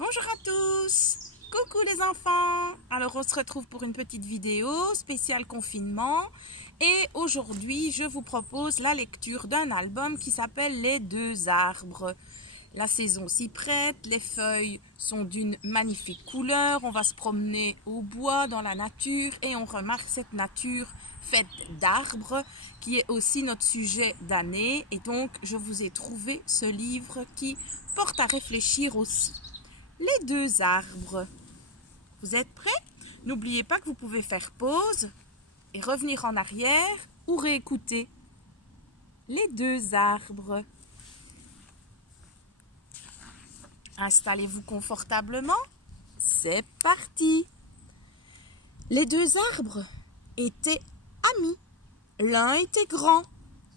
Bonjour à tous. Coucou les enfants. Alors on se retrouve pour une petite vidéo spéciale confinement et aujourd'hui je vous propose la lecture d'un album qui s'appelle Les deux arbres. La saison s'y prête, les feuilles sont d'une magnifique couleur, on va se promener au bois, dans la nature et on remarque cette nature faite d'arbres qui est aussi notre sujet d'année et donc je vous ai trouvé ce livre qui porte à réfléchir aussi. Les deux arbres. Vous êtes prêts? N'oubliez pas que vous pouvez faire pause et revenir en arrière ou réécouter. Les deux arbres. Installez-vous confortablement. C'est parti. Les deux arbres étaient amis. L'un était grand,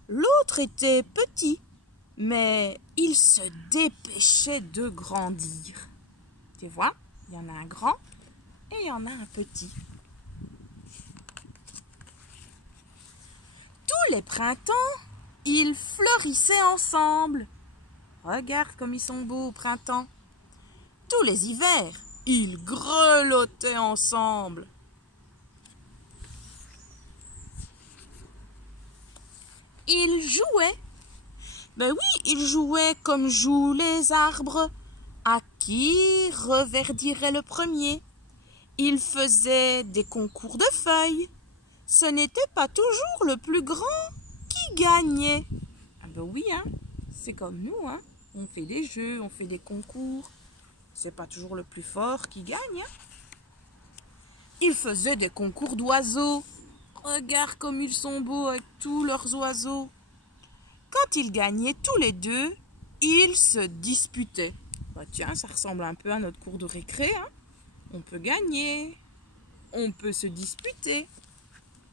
l'autre était petit, mais il se dépêchait de grandir. Tu vois, il y en a un grand et il y en a un petit. Tous les printemps, ils fleurissaient ensemble. Regarde comme ils sont beaux au printemps. Tous les hivers, ils grelottaient ensemble. Ils jouaient. Ben oui, ils jouaient comme jouent les arbres. À qui reverdirait le premier? Ils faisaient des concours de feuilles. Ce n'était pas toujours le plus grand qui gagnait. Ah ben oui, hein, c'est comme nous, hein. On fait des jeux, on fait des concours. C'est pas toujours le plus fort qui gagne, hein. Ils faisaient des concours d'oiseaux. Regarde comme ils sont beaux avec tous leurs oiseaux. Quand ils gagnaient tous les deux, ils se disputaient. Bah tiens, ça ressemble un peu à notre cours de récré, hein. On peut gagner, on peut se disputer.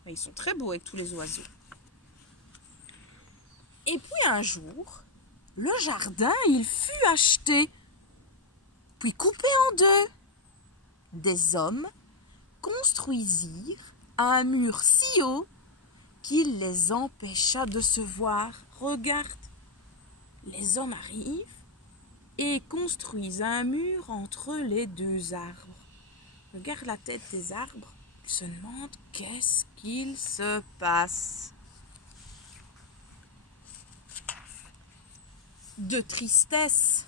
Bah, ils sont très beaux avec tous les oiseaux. Et puis un jour, le jardin, il fut acheté, puis coupé en deux. Des hommes construisirent un mur si haut qu'il les empêcha de se voir. Regarde, les hommes arrivent et construisent un mur entre les deux arbres. Regarde la tête des arbres. Ils se demandent qu'est-ce qu'il se passe. De tristesse,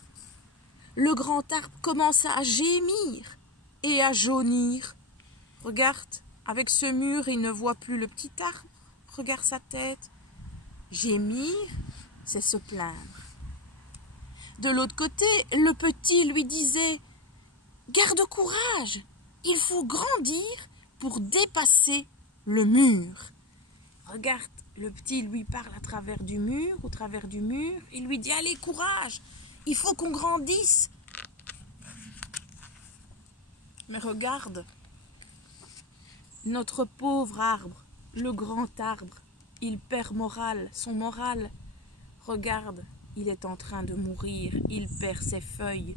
le grand arbre commença à gémir et à jaunir. Regarde, avec ce mur, il ne voit plus le petit arbre. Regarde sa tête. Gémir, c'est se plaindre. De l'autre côté, le petit lui disait « Garde courage, il faut grandir pour dépasser le mur. » Regarde, le petit lui parle à travers du mur, au travers du mur. Il lui dit « Allez, courage, il faut qu'on grandisse. » Mais regarde, notre pauvre arbre, le grand arbre, il perd son moral. Regarde, il est en train de mourir, il perd ses feuilles.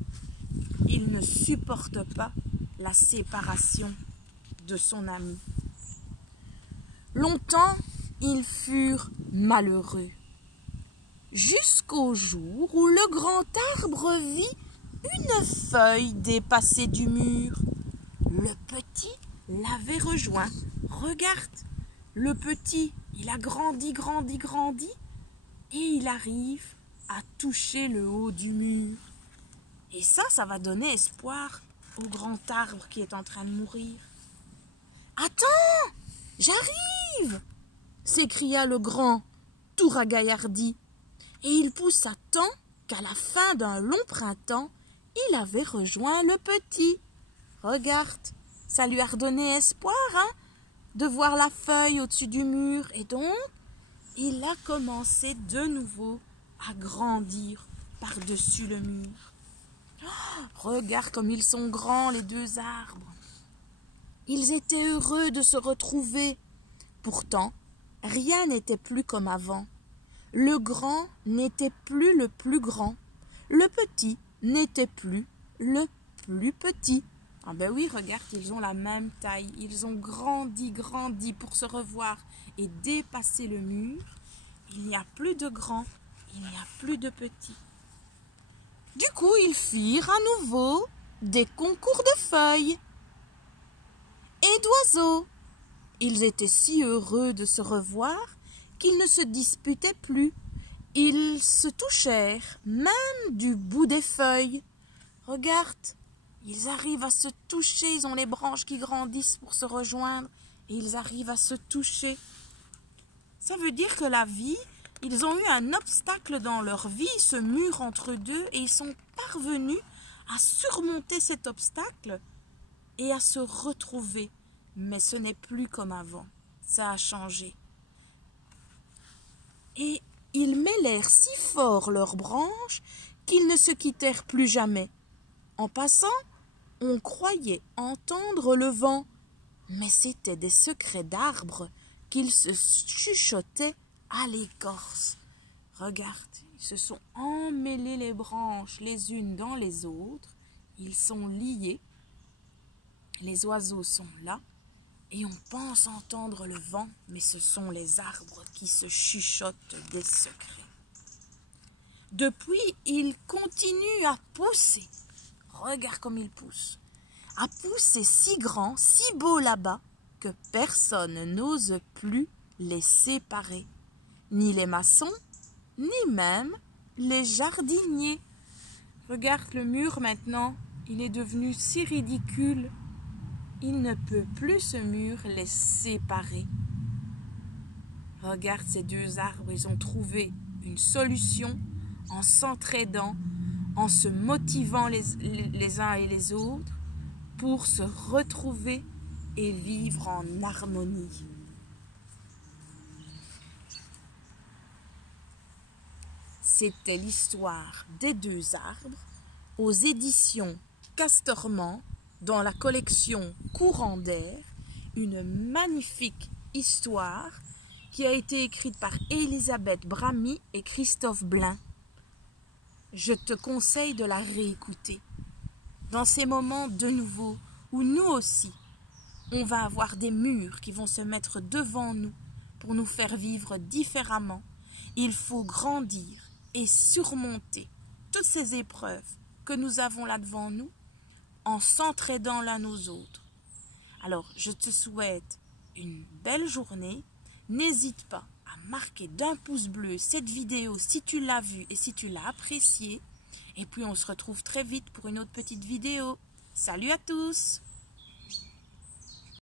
Il ne supporte pas la séparation de son ami. Longtemps, ils furent malheureux, jusqu'au jour où le grand arbre vit une feuille dépassée du mur. Le petit l'avait rejoint. Regarde, le petit, il a grandi, et il arrive à toucher le haut du mur. Et ça va donner espoir au grand arbre qui est en train de mourir. « Attends, j'arrive !» s'écria le grand, tout ragaillardi. Et il poussa tant qu'à la fin d'un long printemps, il avait rejoint le petit. Regarde, ça lui a redonné espoir, hein, de voir la feuille au-dessus du mur. Et donc, il a commencé de nouveau à grandir par-dessus le mur. Oh, regarde comme ils sont grands, les deux arbres. Ils étaient heureux de se retrouver. Pourtant, rien n'était plus comme avant. Le grand n'était plus le plus grand. Le petit n'était plus le plus petit. Ah ben oui, regarde, ils ont la même taille. Ils ont grandi pour se revoir et dépasser le mur. Il n'y a plus de grands, il n'y a plus de petits. Du coup, ils firent à nouveau des concours de feuilles et d'oiseaux. Ils étaient si heureux de se revoir qu'ils ne se disputaient plus. Ils se touchèrent, même du bout des feuilles. Regarde, ils arrivent à se toucher, ils ont les branches qui grandissent pour se rejoindre, et ils arrivent à se toucher. Ça veut dire que la vie, ils ont eu un obstacle dans leur vie, ce mur entre deux, et ils sont parvenus à surmonter cet obstacle et à se retrouver. Mais ce n'est plus comme avant, ça a changé. Et ils mêlèrent si fort leurs branches qu'ils ne se quittèrent plus jamais. En passant, on croyait entendre le vent, mais c'étaient des secrets d'arbres qu'ils se chuchotaient à l'écorce. Regarde, ils se sont emmêlés les branches les unes dans les autres, ils sont liés, les oiseaux sont là, et on pense entendre le vent, mais ce sont les arbres qui se chuchotent des secrets. Depuis, ils continuent à pousser. Regarde comme ils poussent. À pousser si grand, si beau là-bas, que personne n'ose plus les séparer. Ni les maçons, ni même les jardiniers. Regarde le mur maintenant, il est devenu si ridicule. Il ne peut plus ce mur les séparer. Regarde ces deux arbres, ils ont trouvé une solution en s'entraidant, en se motivant les uns et les autres pour se retrouver et vivre en harmonie. C'était l'histoire des deux arbres aux éditions Castorman dans la collection Courant d'air, une magnifique histoire qui a été écrite par Elisabeth Bramy et Christophe Blain. Je te conseille de la réécouter. Dans ces moments de nouveau où nous aussi, on va avoir des murs qui vont se mettre devant nous pour nous faire vivre différemment, il faut grandir et surmonter toutes ces épreuves que nous avons là devant nous en s'entraidant l'un aux autres. Alors, je te souhaite une belle journée. N'hésite pas à marquer d'un pouce bleu cette vidéo si tu l'as vue et si tu l'as appréciée. Et puis, on se retrouve très vite pour une autre petite vidéo. Salut à tous!